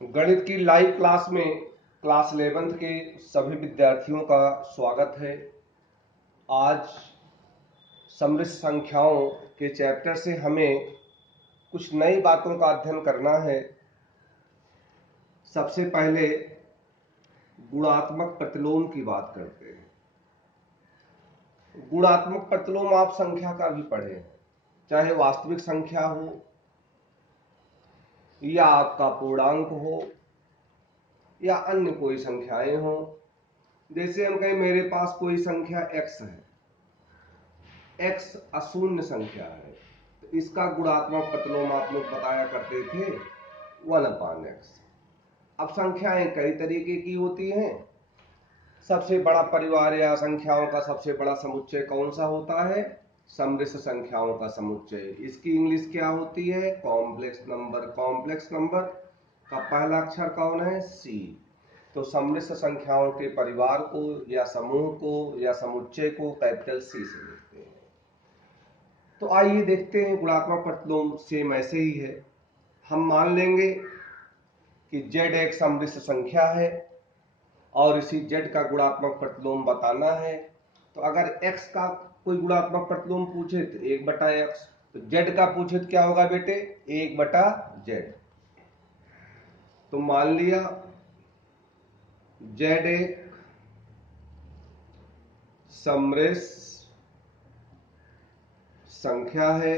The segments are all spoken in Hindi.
गणित की लाइव क्लास में क्लास 11th के सभी विद्यार्थियों का स्वागत है। आज समृद्ध संख्याओं के चैप्टर से हमें कुछ नई बातों का अध्ययन करना है। सबसे पहले गुणात्मक प्रतिलोम की बात करते हैं। गुणात्मक प्रतिलोम आप संख्या का भी पढ़े हैं, चाहे वास्तविक संख्या हो या आपका पूर्णांक हो या अन्य कोई संख्याएं हो। जैसे हम कहें मेरे पास कोई संख्या x है, x अशून्य संख्या है, तो इसका गुणात्मक प्रतिलोम आप लोग बताया करते थे 1/x। अब संख्याएं कई तरीके की होती हैं। सबसे बड़ा परिवार या संख्याओं का सबसे बड़ा समुच्चय कौन सा होता है? समृद्ध संख्याओं का समुच्चय। इसकी इंग्लिश क्या होती है? Complex number. कॉम्प्लेक्स नंबर का पहला अक्षर कौन है? C। तो समृद्ध संख्याओं के परिवार को या समूह को या समुच्चय को कैपिटल C से लिखते हैं। तो आइए देखते हैं गुणात्मक प्रतिलोम सेम ऐसे ही है। हम मान लेंगे कि Z एक समृद्ध संख्या है और इसी Z का गुणात्मक प्रतिलोम बताना है। तो अगर x का कोई गुणात्मक प्रतिलोम पूछे तो 1/x, तो Z का पूछे तो क्या होगा बेटे? 1/z। तो मान लिया Z एक समृद्ध संख्या है,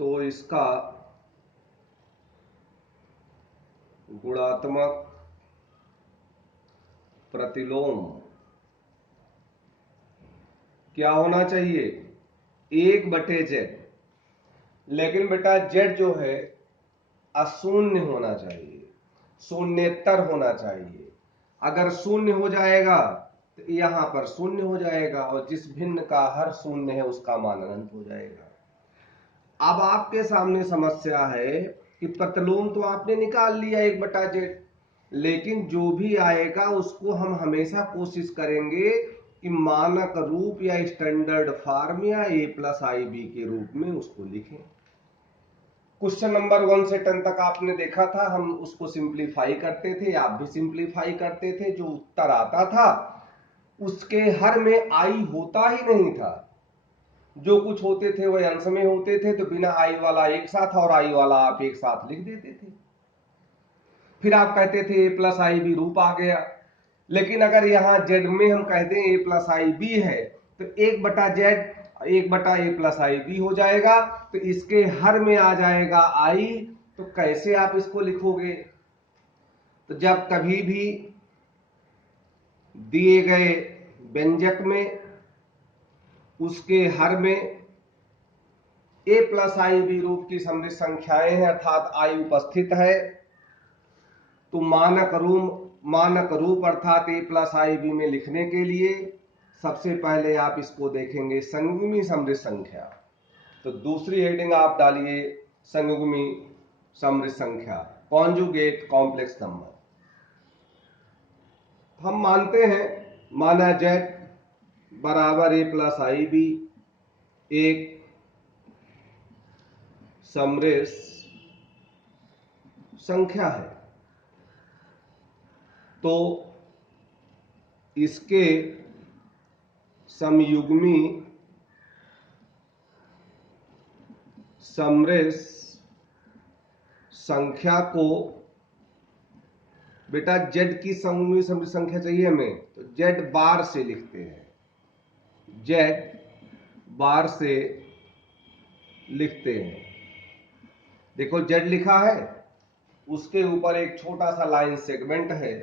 तो इसका गुणात्मक प्रतिलोम क्या होना चाहिए? 1/z। लेकिन बेटा z जो है अशून्य होना चाहिए, शून्येतर होना चाहिए। अगर शून्य हो जाएगा तो यहां पर शून्य हो जाएगा और जिस भिन्न का हर शून्य है उसका मान अनंत हो जाएगा। अब आपके सामने समस्या है कि प्रतिलोम तो आपने निकाल लिया 1/z, लेकिन जो भी आएगा उसको हम हमेशा कोशिश करेंगे कि मानक रूप या स्टैंडर्ड फॉर्म या a+ib के रूप में उसको लिखें। क्वेश्चन नंबर 1 से 10 तक आपने देखा था, हम उसको सिंप्लीफाई करते थे, आप भी सिंप्लीफाई करते थे। जो उत्तर आता था उसके हर में आई होता ही नहीं था। जो कुछ होते थे वह अंश में होते थे, तो बिना आई वाला एक साथ और आई वाला आप एक साथ लिख देते थे। फिर आप कहते थे a+ib रूप आ गया। लेकिन अगर यहां z में हम कहते हैं a+ib है तो 1/z 1/a+ib हो जाएगा, तो इसके हर में आ जाएगा i। तो कैसे आप इसको लिखोगे? तो जब कभी भी दिए गए व्यंजक में उसके हर में a+ib रूप की समृद्ध संख्याएं हैं अर्थात i उपस्थित है, तो मानक रूप अर्थात a+ib में लिखने के लिए सबसे पहले आप इसको देखेंगे संयुग्मी समृद्ध संख्या। तो दूसरी हेडिंग आप डालिए संयुग्मी समृद्ध संख्या, कॉन्जुगेट कॉम्प्लेक्स नंबर। हम मानते हैं माना z बराबर a+ib एक समृद्ध संख्या है, तो इसके समयुग्मी समृद्ध संख्या को बेटा z की समयुग्मी समृद्ध संख्या चाहिए हमें, तो z बार से लिखते हैं, z बार से लिखते हैं। देखो z लिखा है, उसके ऊपर एक छोटा सा लाइन सेगमेंट है,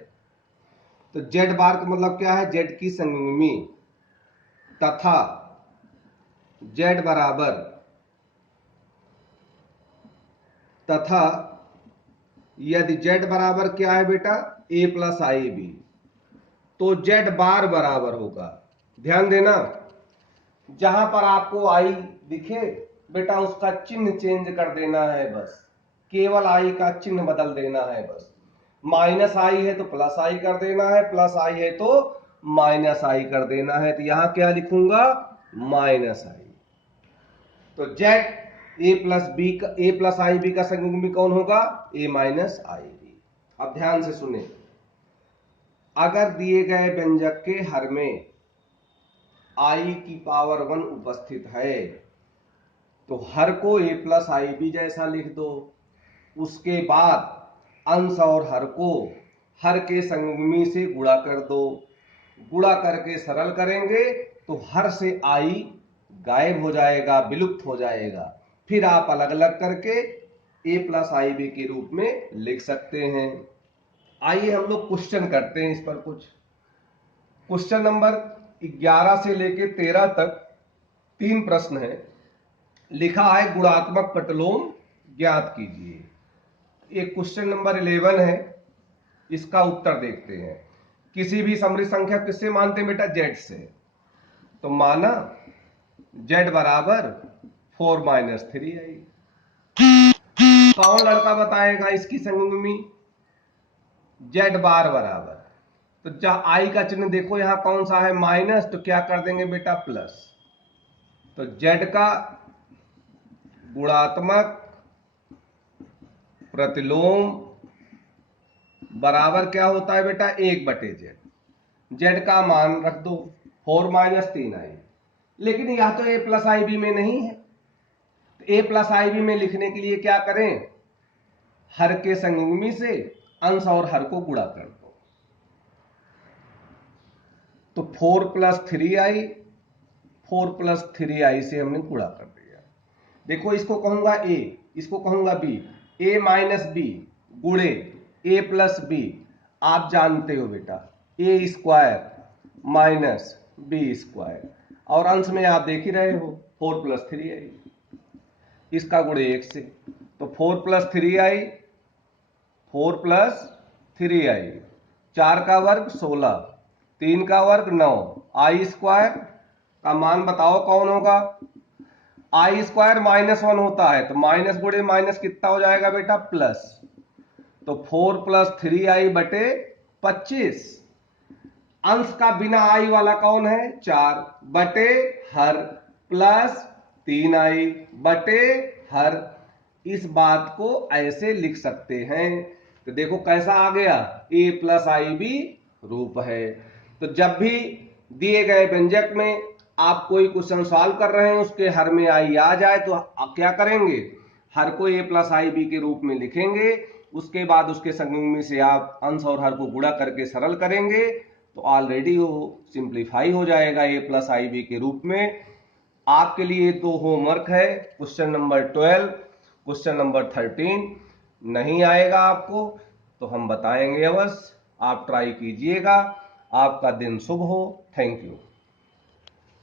तो z बार का मतलब क्या है? z की संयुग्मी तथा z बराबर तथा यदि z बराबर क्या है बेटा? a+ib, तो z बार बराबर होगा। ध्यान देना, जहां पर आपको i दिखे बेटा उसका चिन्ह चेंज कर देना है, बस केवल i का चिन्ह बदल देना है। बस -i है तो +i कर देना है, +i है तो -i कर देना है। तो यहां क्या लिखूंगा? -i। तो z ए प्लस आई बी का संयुग्मी कौन होगा? ए माइनस आई बी। अब ध्यान से सुने, अगर दिए गए व्यंजक के हर में आई की पावर 1 उपस्थित है तो हर को ए प्लस आई बी जैसा लिख दो। उसके बाद अंश और हर को हर के संयुग्मी से गुणा कर दो। गुणा करके सरल करेंगे तो हर से आई गायब हो जाएगा, विलुप्त हो जाएगा। फिर आप अलग अलग करके ए प्लस आई बी के रूप में लिख सकते हैं। आइए हम लोग क्वेश्चन करते हैं इस पर कुछ। क्वेश्चन नंबर 11 से लेके 13 तक 3 प्रश्न है। लिखा है गुणात्मक प्रतिलोम ज्ञात कीजिए। एक क्वेश्चन नंबर 11 है, इसका उत्तर देखते हैं। किसी भी समृद्ध संख्या किससे मानते हैं बेटा? जेड से। तो माना जेड बराबर 4 माइनस 3i। कौन लड़का बताएगा इसकी संयुग्मी? जेड बार बराबर, तो जहां आई का चिन्ह देखो यहां कौन सा है? माइनस, तो क्या कर देंगे बेटा? प्लस। तो जेड का गुणात्मक प्रतिलोम बराबर क्या होता है बेटा? 1/जेड। जेड का मान रख दो 4 माइनस 3i। लेकिन यह तो ए प्लस आई बी में नहीं है, तो ए प्लस आई बी में लिखने के लिए क्या करें? हर के संयुग्मी से अंश और हर को गुणा कर दो। तो 4 प्लस 3i, 4 प्लस 3i से हमने गुणा कर दिया। देखो इसको कहूंगा ए, इसको कहूंगा बी। ए माइनस बी गुणे ए प्लस बी, आप जानते हो बेटा ए स्क्वायर माइनस बी स्क्वायर, और अंश में आप देख ही रहे हो 4 प्लस 3i। इसका गुणे 1 से, तो 4 प्लस 3i, 4 प्लस 3i, 4 का वर्ग 16, 3 का वर्ग 9, आई स्क्वायर का मान बताओ कौन होगा? आई स्क्वायर -1 होता है, तो माइनस गुणे माइनस कितना हो जाएगा बेटा? प्लस। तो 4 प्लस 3i बटे 25। अंश का बिना आई वाला कौन है? 4 बटे हर प्लस 3i बटे हर। इस बात को ऐसे लिख सकते हैं। तो देखो कैसा आ गया? ए प्लस आई बी रूप है। तो जब भी दिए गए व्यंजक में आप कोई क्वेश्चन सॉल्व कर रहे हैं, उसके हर में आई आ जाए तो आप क्या करेंगे? हर को ए प्लस आई बी के रूप में लिखेंगे। उसके बाद उसके संयुग्मी से आप अंश और हर को गुणा करके सरल करेंगे तो ऑलरेडी वो सिंप्लीफाई हो जाएगा ए प्लस आई बी के रूप में। आपके लिए 2 होमवर्क है, क्वेश्चन नंबर 12, क्वेश्चन नंबर 13। नहीं आएगा आपको तो हम बताएंगे अवश्य, आप ट्राई कीजिएगा। आपका दिन शुभ हो। Thank you.